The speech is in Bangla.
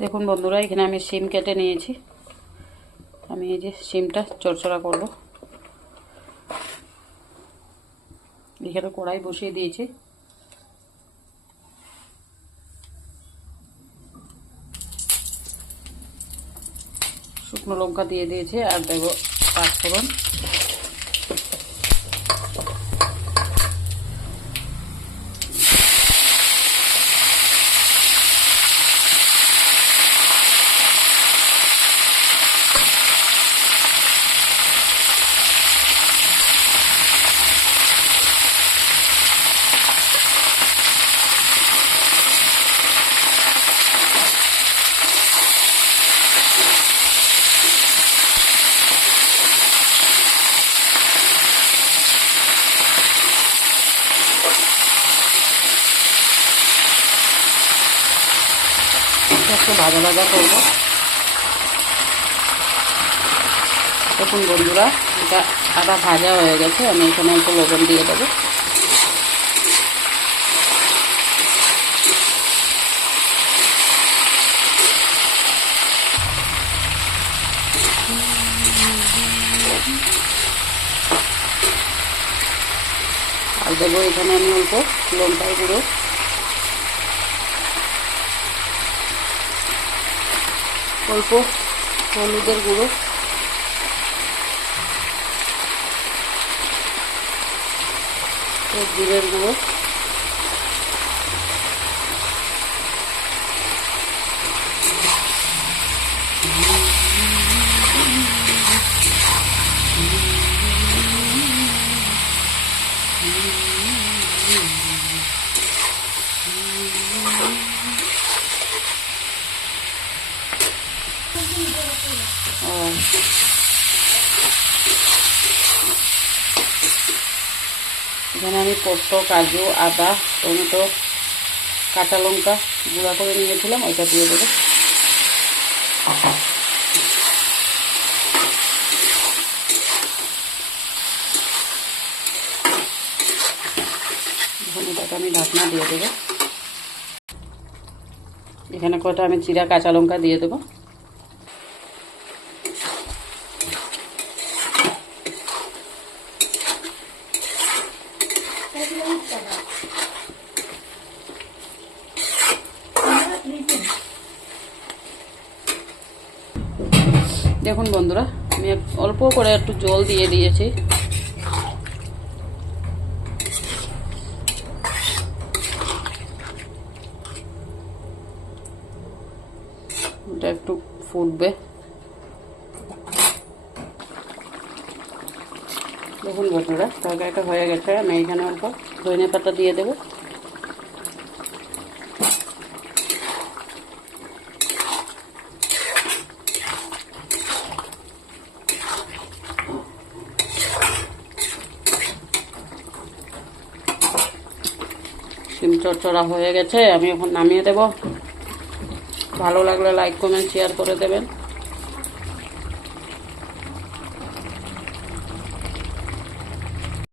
দেখুন বন্ধুরা, এখানে আমি শিম কেটে নিয়েছি। আমি এই যে শিমটা চড়চড়া করব। এখানে কড়াই বসিয়ে দিয়েছি। শুকনো লঙ্কা দিয়ে দিয়েছি আর দেব পাঁচফোড়ন। একটু ভাজা ভাজা করবো। দেখুন বন্ধুরা, এটা আদা ভাজা হয়ে গেছে। আমি এখানে একটু লবণ দিয়ে দেবো। আর দেবো এখানে আমি অল্প লঙ্কার গুঁড়ো, অল্প হলুদের গুঁড়ো, জিরের গুঁড়ো, এখানে আমি পোস্ত, কাজু, আদা, টমেটো, কাঁচা লঙ্কা গুঁড়া করে নিয়েছিলাম, ওইটা দিয়ে দেবো। এটাকে আমি ঢাকনা দিয়ে দেবো। এখানে কটা আমি চিরা কাঁচা লঙ্কা দিয়ে দেবো। দেখুন বন্ধুরা, আমি অল্প করে একটু জল দিয়ে দিয়েছি। এটা একটু ফুটবে। দেখুন বন্ধুরা, তরকারিটা হয়ে গেছে। আমি এখানে অল্প ধনে পাতা দিয়ে দেবো। শিম চড়চড়া হয়ে গেছে, আমি এখন নামিয়ে দেব। ভালো লাগলে লাইক, কমেন্ট, শেয়ার করে দেবেন।